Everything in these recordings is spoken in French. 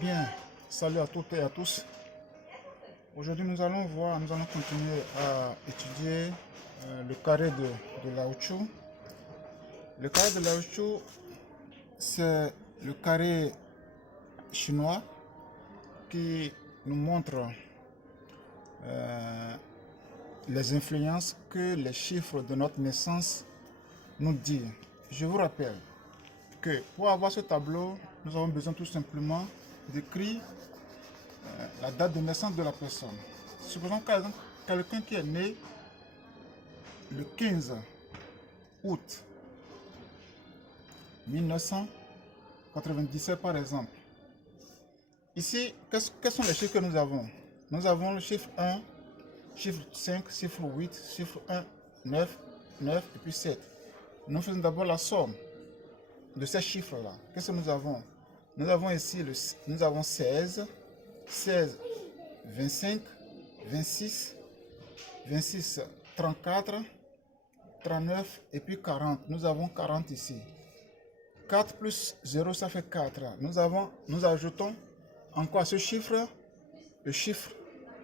Bien, salut à toutes et à tous. Aujourd'hui, nous allons continuer à étudier le carré de Lao Tzu. Le carré de Lao Tzu, c'est le carré chinois qui nous montre euh, les influences que les chiffres de notre naissance nous disent. Je vous rappelle que pour avoir ce tableau, nous avons besoin tout simplement d'écrire la date de naissance de la personne. Supposons quelqu'un qui est né le 15 août 1997 par exemple. Ici, quels sont les chiffres que nous avons? Nous avons le chiffre 1, chiffre 5, chiffre 8, chiffre 1, 9, 9 et puis 7. Nous faisons d'abord la somme de ces chiffres-là. Qu'est-ce que nous avons? Nous avons ici nous avons 16, 16, 25, 26, 26, 34, 39 et puis 40. Nous avons 40 ici. 4 plus 0, ça fait 4. Nous ajoutons encore à ce chiffre le chiffre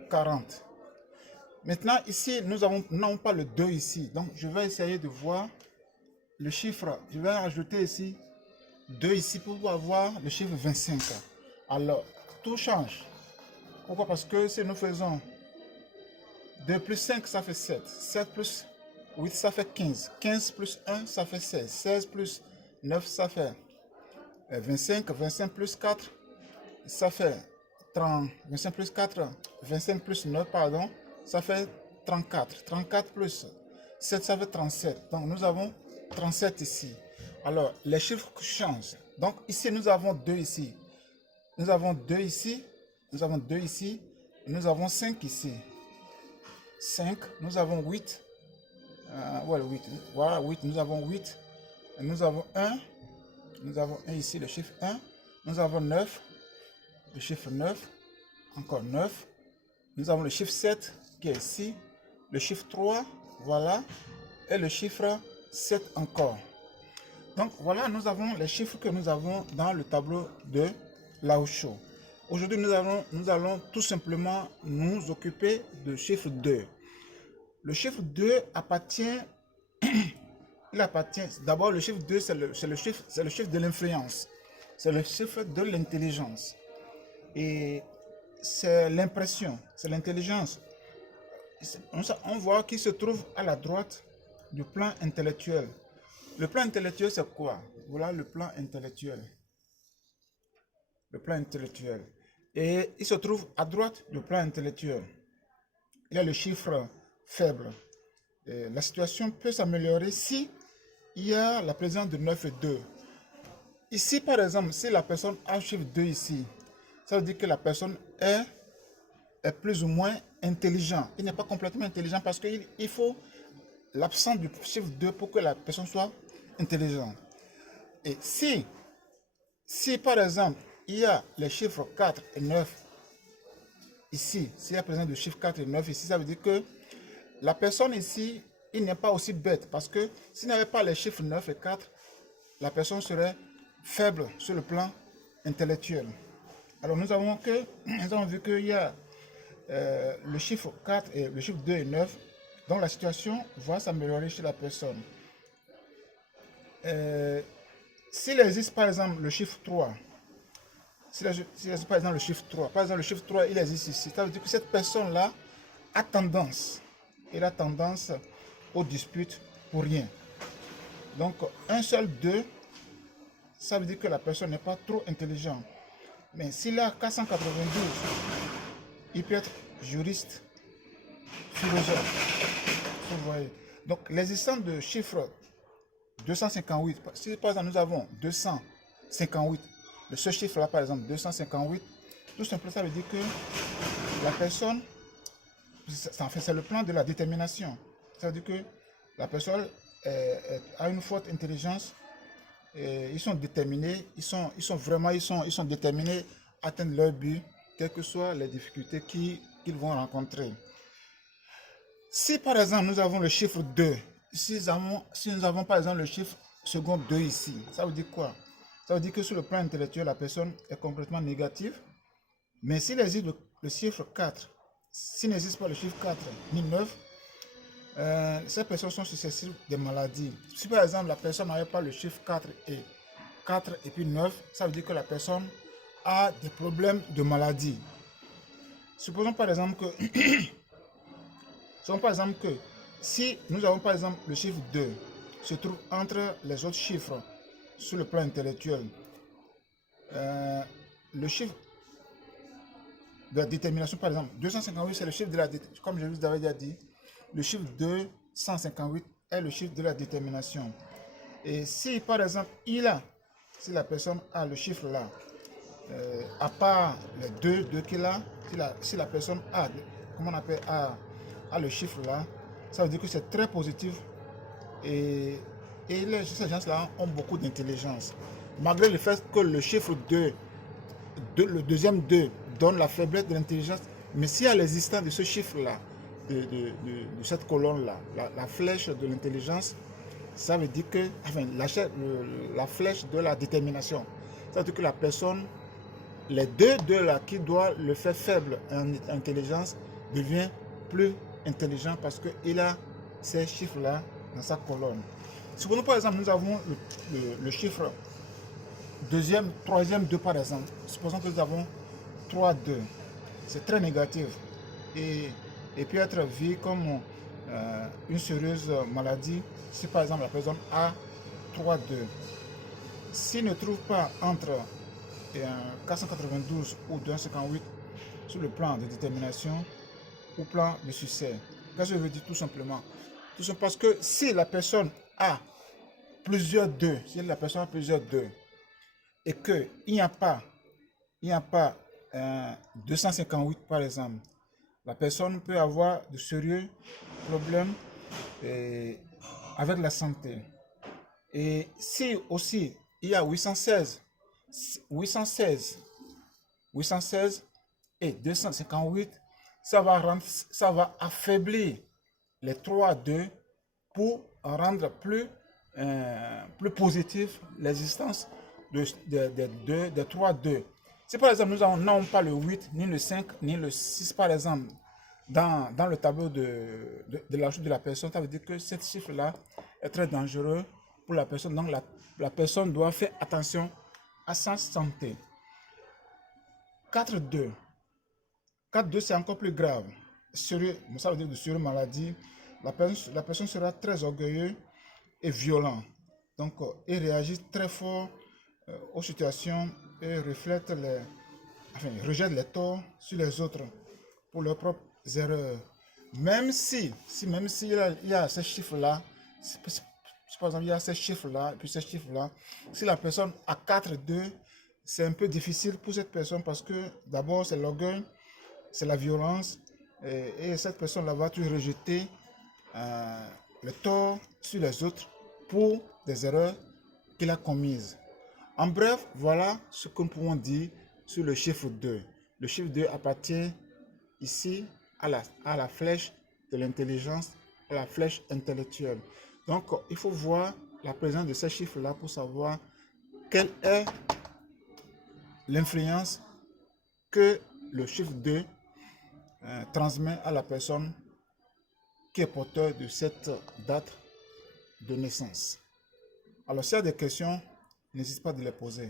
40. Maintenant, ici, nous n'avons pas le 2 ici. Donc, je vais essayer de voir le chiffre. Je vais ajouter ici 2 ici pour avoir le chiffre 25. Alors, tout change. Pourquoi? Parce que si nous faisons 2 plus 5, ça fait 7. 7 plus 8, ça fait 15. 15 plus 1, ça fait 16. 16 plus 9, ça fait 25. 25 plus 4, ça fait 30. 25 plus 4, 25 plus 9, pardon, ça fait 34. 34 plus 7, ça fait 37. Donc, nous avons 37 ici. Alors, les chiffres changent. Donc, ici, nous avons 2 ici. Nous avons 2 ici. Nous avons 2 ici. Nous avons 5 ici. 5. Nous avons 8. Voilà, 8. Voilà, 8. Nous avons 8. Nous avons 1. Nous avons 1 ici, le chiffre 1. Nous avons 9. Le chiffre 9. Encore 9. Nous avons le chiffre 7 qui est ici. Le chiffre 3. Voilà. Et le chiffre 7 encore. Donc voilà, nous avons les chiffres que nous avons dans le tableau de Lao Tzu. Aujourd'hui, nous allons tout simplement nous occuper du chiffre 2. Le chiffre 2 appartient, d'abord le chiffre 2, c'est le chiffre de l'influence. C'est le chiffre de l'intelligence. Et c'est l'impression, c'est l'intelligence. On voit qu'il se trouve à la droite du plan intellectuel. Le plan intellectuel, c'est quoi? Voilà le plan intellectuel. Le plan intellectuel. Et il se trouve à droite du plan intellectuel. Il y a le chiffre faible. Et la situation peut s'améliorer si il y a la présence de 9 et 2. Ici, par exemple, si la personne a le chiffre 2 ici, ça veut dire que la personne est plus ou moins intelligent. Il n'est pas complètement intelligent parce qu'il faut l'absence du chiffre 2 pour que la personne soit intelligente. Et si par exemple, il y a les chiffres 4 et 9 ici, s'il y a présence du chiffre 4 et 9 ici, ça veut dire que la personne ici, il n'est pas aussi bête parce que s'il n'avait pas les chiffres 9 et 4, la personne serait faible sur le plan intellectuel. Alors nous avons vu qu'il y a le chiffre 4 et le chiffre 2 et 9, donc la situation va s'améliorer chez la personne. S'il existe par exemple le chiffre 3, s'il existe par exemple le chiffre 3, par exemple le chiffre 3 il existe ici, ça veut dire que cette personne-là a tendance, aux disputes pour rien. Donc un seul 2, ça veut dire que la personne n'est pas trop intelligente. Mais s'il a 492, il peut être juriste, philosophe. Vous voyez. Donc l'existence de chiffres 258, si par exemple nous avons 258, ce chiffre-là par exemple 258, tout simplement ça veut dire que la personne, c'est le plan de la détermination. Ça veut dire que la personne a une forte intelligence, et ils sont déterminés, ils sont déterminés à atteindre leur but, quelles que soient les difficultés qu'ils vont rencontrer. Si par exemple nous avons le chiffre 2, si nous avons par exemple le chiffre second 2 ici, ça veut dire quoi? Ça veut dire que sur le plan intellectuel, la personne est complètement négative. Mais s'il existe le chiffre 4, s'il n'existe pas le chiffre 4 ni 9, ces personnes sont susceptibles des maladies. Si par exemple la personne n'avait pas le chiffre 4 et puis 9, ça veut dire que la personne a des problèmes de maladie. Supposons par exemple que si nous avons par exemple le chiffre 2 se trouve entre les autres chiffres sur le plan intellectuel, le chiffre de la détermination, par exemple, 258, c'est le chiffre de la détermination, comme je vous avais déjà dit, le chiffre 258 est le chiffre de la détermination. Et si, par exemple, si la personne a le chiffre là, à part les deux qu'il a, si la personne a, comment on appelle, a le chiffre là, ça veut dire que c'est très positif. Et ces gens-là ont beaucoup d'intelligence. Malgré le fait que le chiffre 2, le deuxième 2, donne la faiblesse de l'intelligence, mais s'il y a l'existence de ce chiffre-là, de cette colonne-là, la flèche de l'intelligence, ça veut dire que, enfin, la flèche de la détermination, ça veut dire que la personne, les deux là qui doivent le faire faible en intelligence, devient plus intelligent parce qu'il a ces chiffres-là dans sa colonne. Supposons par exemple, nous avons le chiffre deuxième, troisième 2 par exemple. Supposons que nous avons 3, 2. C'est très négatif et peut être vu comme une sérieuse maladie si par exemple la personne a 3, 2. S'il ne trouve pas entre 492 ou 258 sur le plan de détermination ou plan de succès. Qu'est-ce que je veux dire tout simplement? Tout simplement parce que si la personne a plusieurs 2, si la personne a plusieurs 2 et qu'il n'y a pas 258 par exemple, la personne peut avoir de sérieux problèmes avec la santé. Et si aussi il y a 816 et 258, ça va affaiblir les 3 2 pour rendre plus positif l'existence des 3 2. Si par exemple nous n'avons pas le 8, ni le 5, ni le 6 par exemple dans le tableau de l'ajout de la personne, ça veut dire que ce chiffre-là est très dangereux pour la personne. Donc la personne doit faire attention à sa santé. 4 2. 4 2 c'est encore plus grave. Sérieux, ça veut dire de sérieuses maladies. La personne sera très orgueilleuse et violent. Donc, il réagit très fort aux situations et rejette les torts sur les autres pour leurs propres erreurs. Même si il y a ces chiffres-là, par exemple, il y a ces chiffres-là, et puis ces chiffres-là, si la personne a 4, 2, c'est un peu difficile pour cette personne parce que d'abord, c'est l'orgueil, c'est la violence, et cette personne-là va toujours rejeter le tort sur les autres pour des erreurs qu'il a commises. En bref, voilà ce que nous pouvons dire sur le chiffre 2. Le chiffre 2 appartient ici à la flèche de l'intelligence, à la flèche intellectuelle. Donc, il faut voir la présence de ces chiffres-là pour savoir quelle est l'influence que le chiffre 2 transmet à la personne qui est porteur de cette date de naissance. Alors, s'il y a des questions, n'hésite pas de les poser.